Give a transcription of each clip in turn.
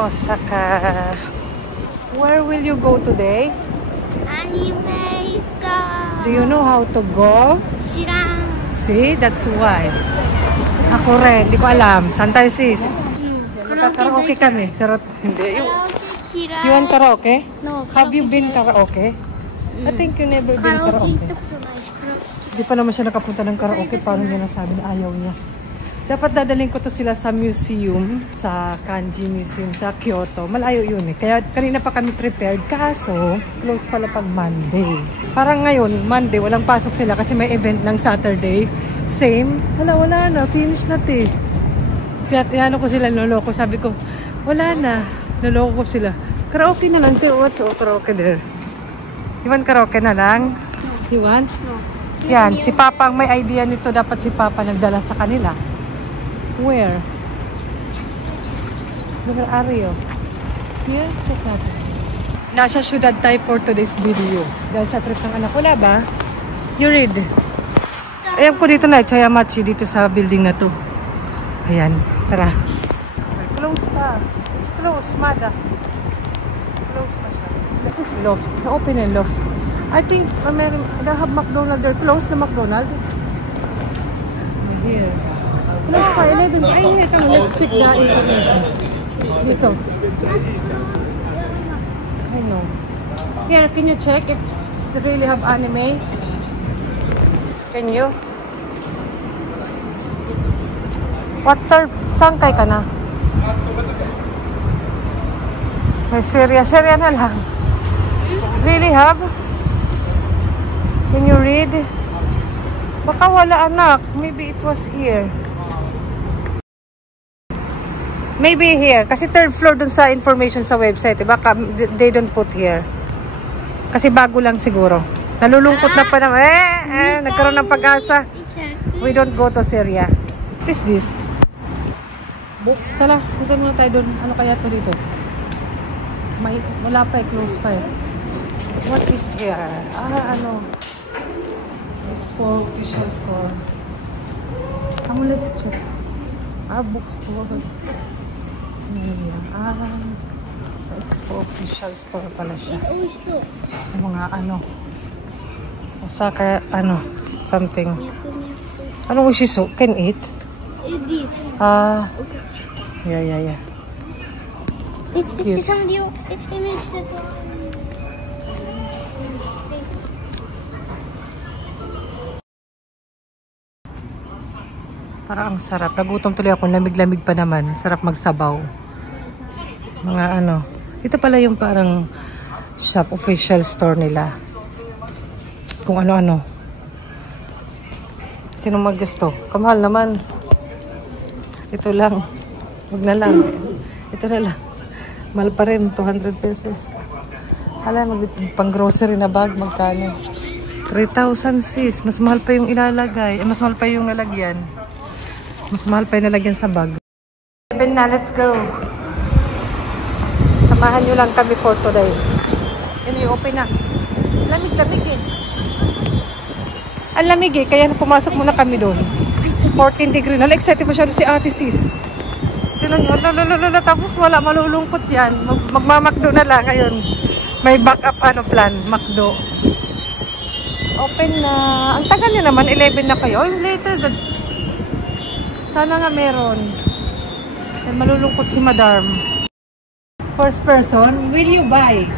Osaka. Where will you go today? Anime go. Do you know how to go? Shirang. See, that's why. Ako rin, hindi ko alam. Saan tayo, sis? Karaoke kami. Hindi. You want karaoke? No. Have you been karaoke? I think you never been karaoke. Hindi pa naman siya nakapunta ng karaoke. Paano niya nasabi na ayaw niya? Dapat dadalhin ko to sila sa museum, sa Kanji Museum, sa Kyoto. Malayo yun eh. Kaya kanina pa kami prepared. Kaso, close pala pag Monday. Parang ngayon, Monday, walang pasok sila kasi may event ng Saturday. Same. Wala na. Finish na te. Kaya ko sila, loloko. Sabi ko, wala na. Naloko ko sila. Karaoke na lang te. What's karaoke there? You want karaoke na lang? You want? No. Yan. Si Papa ang may idea nito. Dapat si Papa nagdala sa kanila. Where? Where are you? Here? Check natin. Nasa syudad tayo for today's video. Dahil sa trip ng anak ko na ba? You read. Ayan ko dito na. Chayamachi dito sa building na to. Ayan. Tara. Close pa. It's close, Mada. Close pa siya. This is loft. Open and loft. I think they have McDonald's. They're close na McDonald's. Here. Close pa, 11. Ay, here, come on. Let's check the information. Dito. I know. Here, can you check if it really have anime? Can you? What third? Sangkay ka na? May serya na lang. Really have? Can you read? Baka wala anak. Maybe it was here. Maybe here. Kasi third floor dun sa information sa website. Baka they don't put here. Kasi bago lang siguro. Nalulungkot na pa naman. Nagkaroon ng pag-asa. We don't go to Syria. What is this? Books. Tala. Punta muna tayo dun. Ano kaya to dito? Wala pa eh. Close pa eh. What is here? Ano? Expo official store. Let's check. Bookstore. Expo official store pala siya. Mga ano. Osaka, something. Anong ushiso? Can eat? This. Yeah. Cute. Parang ang sarap. Nagutom tuloy ako. Lamig-lamig pa naman. Sarap magsabaw. Mga ano. Ito pala yung parang shop official store nila. Kung ano-ano. Sino maggusto? Kamahal naman. Ito lang. Huwag na lang. Ito na lang. Mahal pa rin. 200 pesos. Alam, pang grocery na bag. Magkano? 3,000 sis. Mas mahal pa yung ilalagay. Mas mahal pa yung lalagyan. Mas mahal pa yung nalagyan sa bag. 7 na, let's go. Samahan nyo lang kami for today. Anyway, open na. Lamig-lamig eh. Ang lamig eh, kaya pumasok muna kami doon. 14 degree. Nala-excited masyado si ate sis. Tinan nyo, tapos wala, malulungkot yan. Magmamakdo na lang ngayon. May backup plan, makdo. Open na. Ang tagal nyo naman, 11 na kayo. Later, sana nga meron. Ay, malulungkot si madam. First person, will you buy?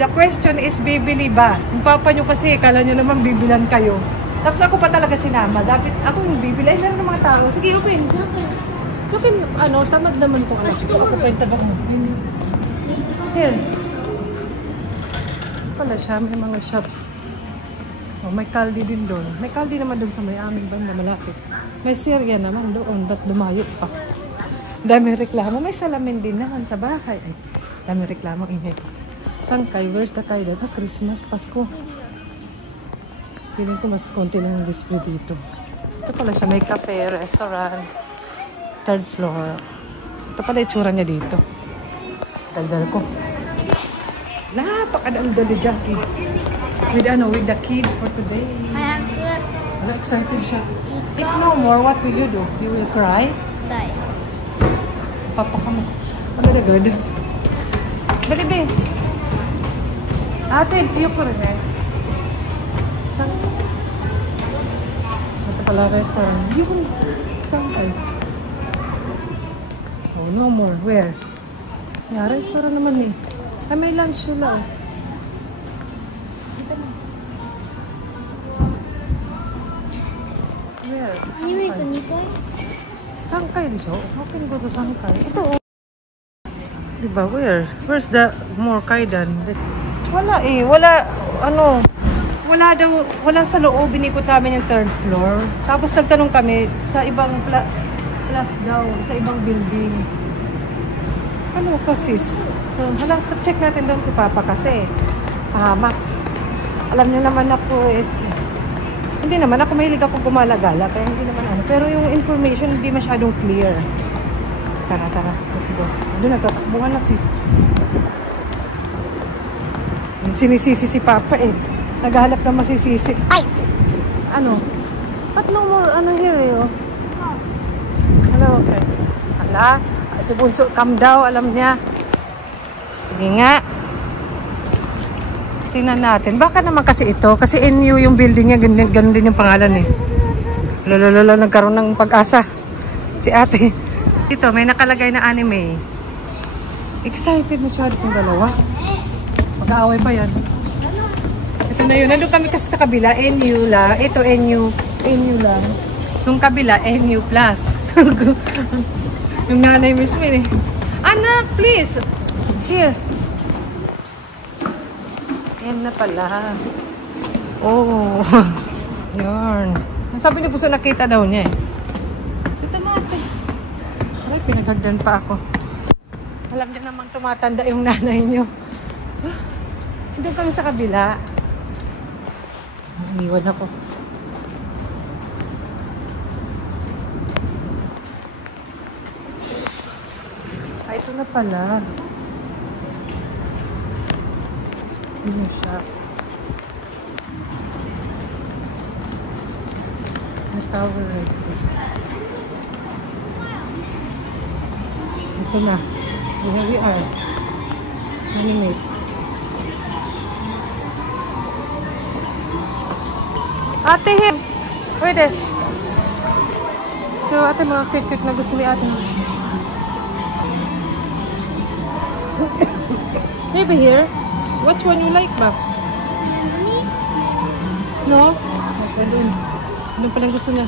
The question is, bibili ba? Yung papa nyo kasi, kala nyo naman bibilan kayo. Tapos ako pa talaga sinama. Dapat ako yung bibili. Ay, meron ng mga tao. Sige, open. Open, tamad naman kung ano. Ako kwenta ba mo? Here. Pala siya, may mga shops. May Caldi din doon. May Caldi naman doon sa may aming banda malapit. May Syria naman doon. Ba't lumayo pa? Dami reklamo. May salamin din naman sa bahay. Ay, dami reklamo. Inay. Sangkay. Where's the Kay? Christmas, Pasko. Feeling ko mas konti lang yung display dito. Ito pala siya. May cafe, restaurant. Third floor. Ito pala itsura niya dito. Daldal ko. Napakadang dali Jackie. With the kids for today. I'm excited siya. If no more, what will you do? You will cry? Die. Papa ka mo. Very good. Dali, be. Ate, piyok ko rin eh. Saan? Ito pala restaurant. Yun. Saan kayo? Oh, no more. Where? Yeah, restaurant naman eh. Ay, may lunch sila eh. Where? Anime ito, Nikkei? Sangkay di siya? How can you go to Sangkay? Ito oh. Diba? Where? Where's the more kaidan? Wala eh. Wala, ano, wala daw, wala sa loob. Binikot namin yung third floor. Tapos nagtanong kami sa ibang plus daw, sa ibang building. Ano kasi? So, hala, check natin doon si Papa kasi. Hamak. Alam niyo naman ako is, hindi naman ako mahilig ako gumalagala, kaya hindi naman ano. Pero yung information hindi masyadong clear. Tara, let's go. Doon na to, takbuhan na sis. Sinisisi si Papa eh. Naghahanap na masisisi. Ay! Ano? But no more, ano here eh oh. Hello, okay. Hala, si Bunso, calm down, alam niya. Sige nga. Tingnan natin. Baka naman kasi ito. Kasi NU yung building niya. Ganun din yung pangalan eh. Lolo, nagkaroon ng pag-asa. Si ate. Ito, may nakalagay na anime. Excited masyado itong dalawa. Mag-aaway pa yan. Ito na yun. Nandun kami kasi sa kabila. NU lang. Ito NU lang. Nung kabila, NU plus. Yung nanay mismo eh. Anak, please. Here. Yan na pala. Oh. Yarn. Sabi ni Puso nakita daw niya eh. Ito mate. Ay, pinaghagdan pa ako. Alam niya namang tumatanda yung nanay niyo. Doon kami sa kabila. Umiwan ako. Ay, ito na pala. Yun siya. The tower right there. Ito na. Here we are. Animate. Ate, here. Pwede. Ito, ate, mga quick na gusto ni ate. Maybe here. Which one you like, ba? No? Okay, doon. Doon palang gusto niya.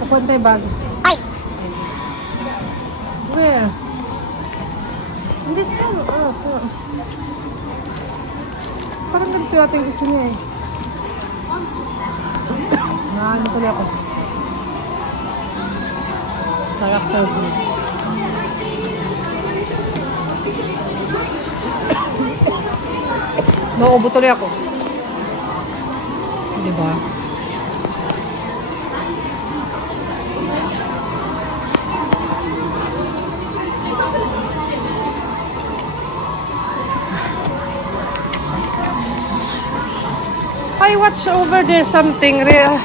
Kapuan tayo bag. Ay! Where? In this one? Oh. Parang ganito yata yung gusto niya eh. Ano tuloy ako? Character group. Nauubo tuloy ako. Diba? I watch over there something there.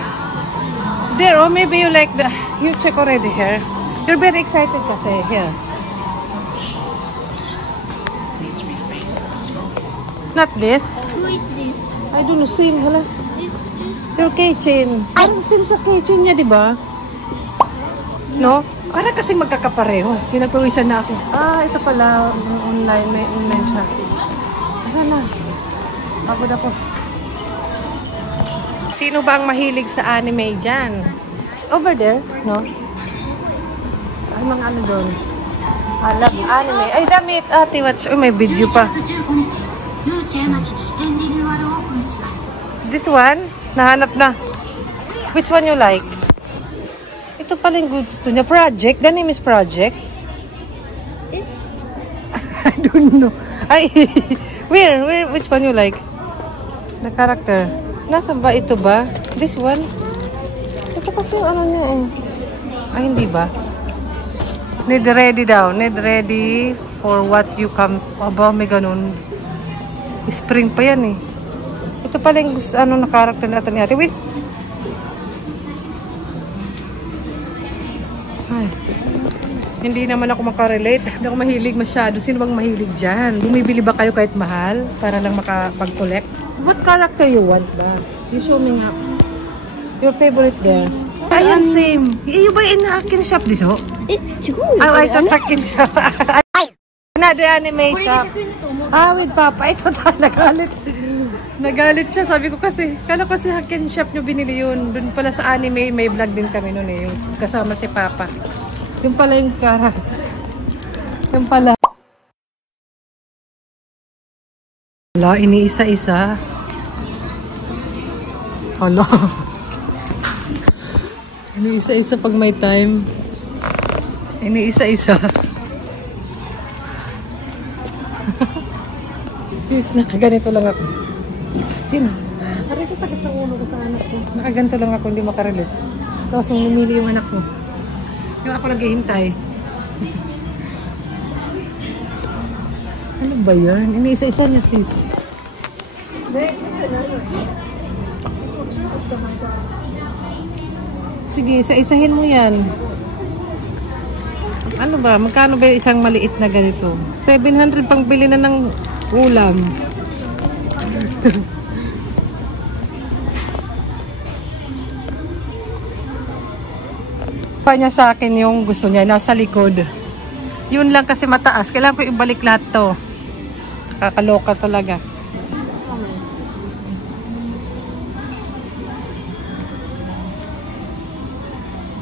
Oh, maybe you like the. You check already here. You're very excited kasi here. Not this. Who is this? I don't know. Same. Hala. Your keychain. Parang same sa keychain niya, di ba? No? Para kasi magkakapareho. Pinagpawisan na ako. Ah, ito pala. Online. May online siya. Asa na? Pagod ako. Sino ba ang mahilig sa anime dyan? Over there? No? Ay, mga ano doon? Alam, anime. Ay, damit. Ate, watch. Oh, may video pa. This one? Nahanap na. Which one you like? Ito pala yung goods to niya. Project? The name is Project? I don't know. Ay, where? Which one you like? The character. Nasaan ba? Ito ba? This one? Ito kasi yung ano niya eh. Ay, hindi ba? Need ready daw. Need ready for what you come. Aba, may ganun. Spring pa yan eh. Ito pala yung ano na character natin ni ate. Wait. Hindi naman ako makarelate. Hindi ako mahilig masyado. Sino bang mahilig dyan? Bumibili ba kayo kahit mahal para lang makapag-collect? What character you want ba? You show me nga. Your favorite there. Ayan, same. Iyo ba in akin shop dito? I thought akin shop. Another anime shop. With Papa. Ito ta, nagalit. Nagalit siya. Sabi ko kasi, kala ko si Hakin shop nyo binili yun. Doon pala sa anime, may vlog din kami noon eh. Yung kasama si Papa. Yung pala yung kara. Yung pala. Hala, iniisa-isa. Hala. Iniisa-isa pag may time. Iniisa-isa. Sis, nakaganito lang ako. Sino? Aray ko, sakit ng ulo ko sa anak ko. Nakaganito lang ako, hindi makarelate. Tapos nung lumili yung anak ko. Yung ako naghihintay. Ano ba yan? Iniisa-isa niya, sis. Sige, isa-isahin mo yan. Ano ba? Magkano ba isang maliit na ganito? 700 pang bili na ng ulam. Pa niya sa akin yung gusto niya. Nasa likod. Yun lang kasi mataas. Kailangan ko ibalik lahat to. Kakaloka talaga.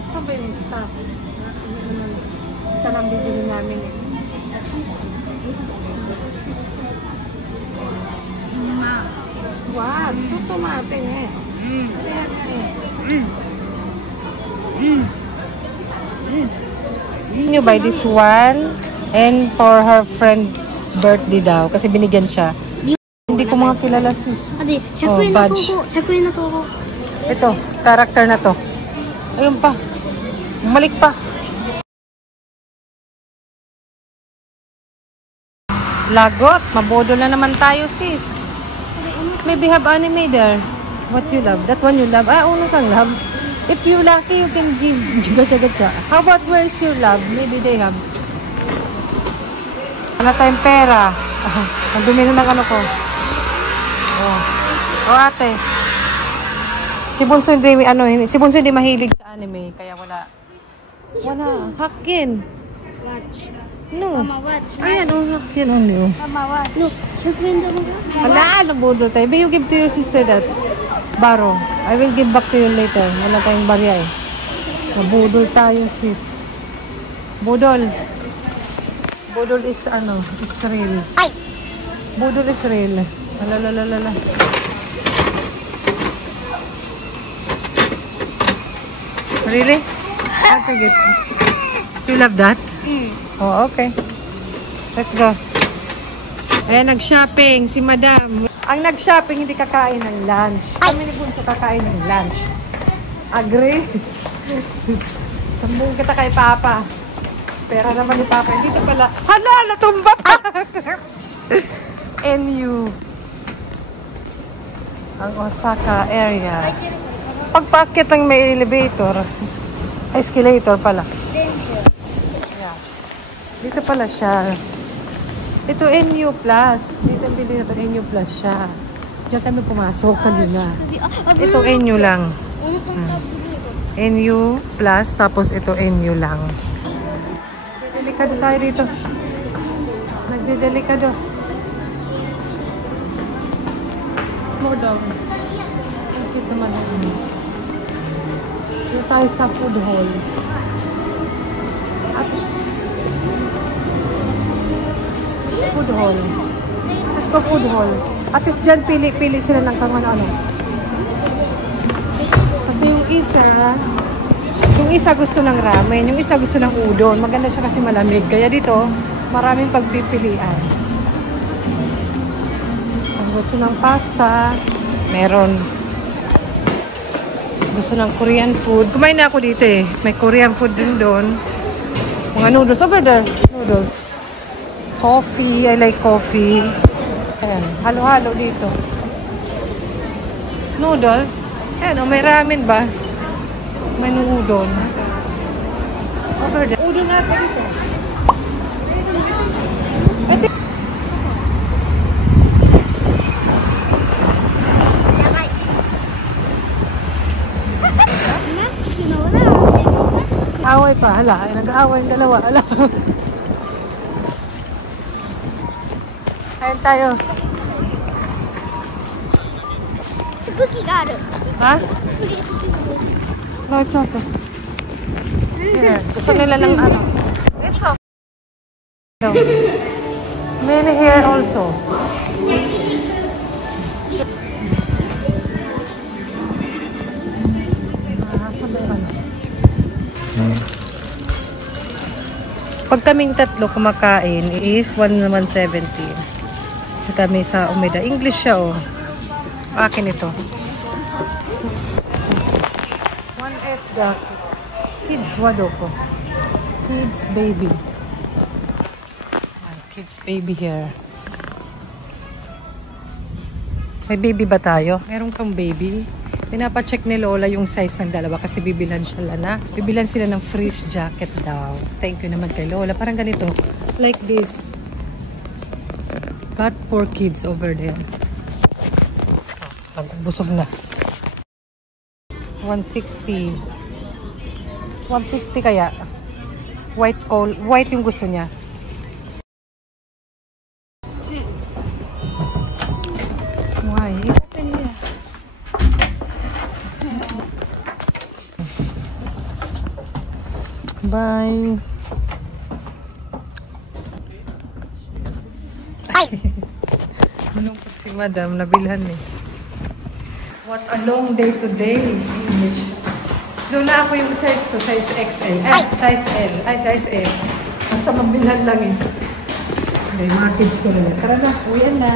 Saan ba yung staff? Isa lang bibili namin eh. Wow, ito tomate eh. You buy this one and for her friend birthday daw kasi binigyan siya. Hindi ko mga kilala sis. Adi, 100 yen na ko. 100 yen na ko. Ito, character na to. Ayun pa. Malik pa. Lagot, mabodol na naman tayo sis. Maybe have anime there. What you love? That one you love? Uno kang love. If you lucky, you can give gacha-gacha. How about where's your love? Maybe they have. Wala tayong pera. Ang dumi na ng ano ko. Ate. Si Bunso hindi mahilig sa anime. Kaya wala. Wala. Hakin. Watch. No. Mama, watch. Ayan, Hakin only. Mama, watch. No, 100 yen na ko. Wala, nabudol tayo. But you give to your sister that. Baro. I will give back to you later. Wala tayong barya eh. Nabudol tayo sis. Budol. Budol is is real. Ay! Budol is real. Alalalala. Really? How to get? You love that? Oh, okay. Let's go. Ayan, nag-shopping si Madam. Ang nag-shopping, hindi kakain ng lunch. Kami ni Bunso kakain ng lunch. Agree? Sambung kita kay Papa. Pera naman ni Papa. Dito pala. Hala, natumba pa! NU. Ang Osaka area. Pagpakit ng may elevator. Escalator pala. Yeah. Dito pala siya. Ito NU Plus. Dito bili na ito NU Plus siya. Diyan kami pumasok kanina. Ito NU lang. NU Plus. Tapos ito NU lang. Delikado tayo dito. Nagdedelikado. More dog. Bakit naman ito? Dito tayo sa food hall. Food hall. Let's go food hall. At least dyan pili sila ng ano. Kasi yung isa gusto ng ramen, yung isa gusto ng udon. Maganda siya kasi malamig. Kaya dito, maraming pagpipilian. Ang gusto ng pasta, meron. Gusto ng Korean food. Kumain na ako dito eh. May Korean food din doon. Mga noodles. Over there. Noodles. Coffee. I like coffee. Ayan. Halo-halo dito. Noodles. Ayan. May ramen ba? May udon. Over there. Doon na dito. Away pa, hala. Nag-aaway yung dalawa, hala. Ayan tayo. Ha? No, it's okay. Here. Gusto nila lang ano. It's okay. No. Many here also. Pag kaming tatlo kumakain is 170. Kami sa Umeda. English siya oh. Akin ito. 1F jacket. Kids wado ko. Kids baby. Kids baby here. May baby ba tayo? Meron kang baby? Pinapacheck ni Lola yung size ng dalawa kasi bibilan sila ng freeze jacket daw. Thank you naman kay Lola. Parang ganito. Like this. But for kids over there. Busog na. 160. 150 kaya. White yung gusto niya. Why? Bye. Manungkot si Madam, nabilhan eh. What a long day today. English. Doon na ako yung size ko, size XL. Size L. Size L. Basta mabilhan lang eh. Okay, mga kids ko na. Tara na, uwian na.